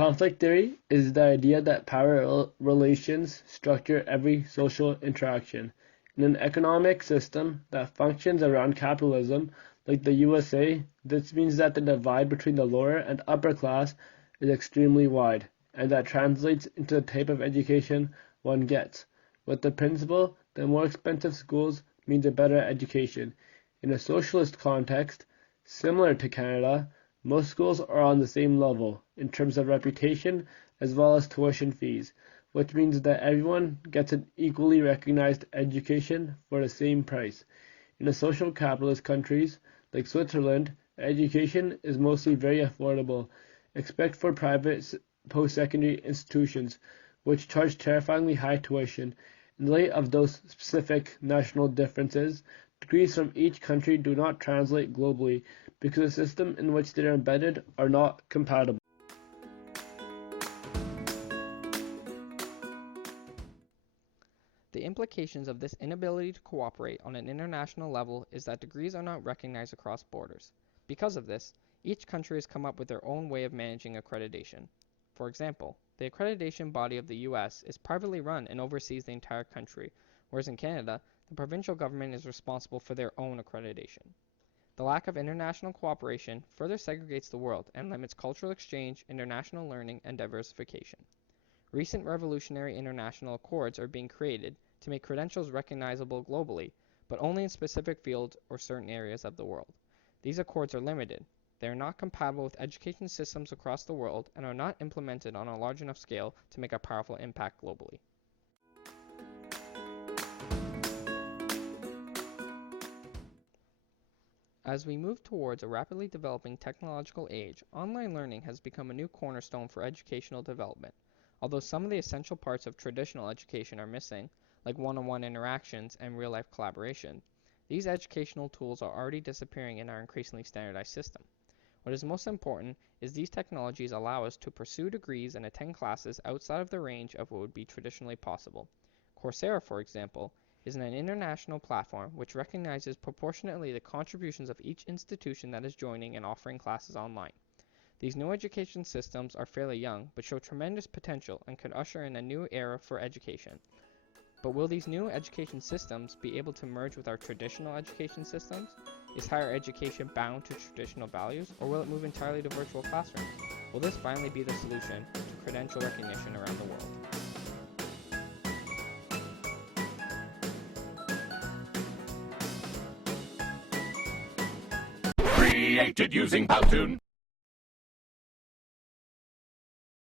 Conflict theory is the idea that power relations structure every social interaction. In an economic system that functions around capitalism, like the USA, this means that the divide between the lower and upper class is extremely wide, and that translates into the type of education one gets. With the principle that more expensive schools means a better education. In a socialist context, similar to Canada, most schools are on the same level in terms of reputation as well as tuition fees, which means that everyone gets an equally recognized education for the same price. In the social capitalist countries like Switzerland, education is mostly very affordable, except for private post-secondary institutions, which charge terrifyingly high tuition. In light of those specific national differences, degrees from each country do not translate globally because the system in which they are embedded are not compatible. The implications of this inability to cooperate on an international level is that degrees are not recognized across borders. Because of this, each country has come up with their own way of managing accreditation. For example, the accreditation body of the US is privately run and oversees the entire country, whereas in Canada, the provincial government is responsible for their own accreditation. The lack of international cooperation further segregates the world and limits cultural exchange, international learning, and diversification. Recent revolutionary international accords are being created to make credentials recognizable globally, but only in specific fields or certain areas of the world. These accords are limited. They are not compatible with education systems across the world and are not implemented on a large enough scale to make a powerful impact globally. As we move towards a rapidly developing technological age, online learning has become a new cornerstone for educational development. Although some of the essential parts of traditional education are missing, like one-on-one interactions and real-life collaboration, these educational tools are already disappearing in our increasingly standardized system. What is most important is these technologies allow us to pursue degrees and attend classes outside of the range of what would be traditionally possible. Coursera, for example, is an international platform which recognizes proportionately the contributions of each institution that is joining and offering classes online. These new education systems are fairly young, but show tremendous potential and could usher in a new era for education. But will these new education systems be able to merge with our traditional education systems? Is higher education bound to traditional values, or will it move entirely to virtual classrooms? Will this finally be the solution to credential recognition around the world? Created using Powtoon.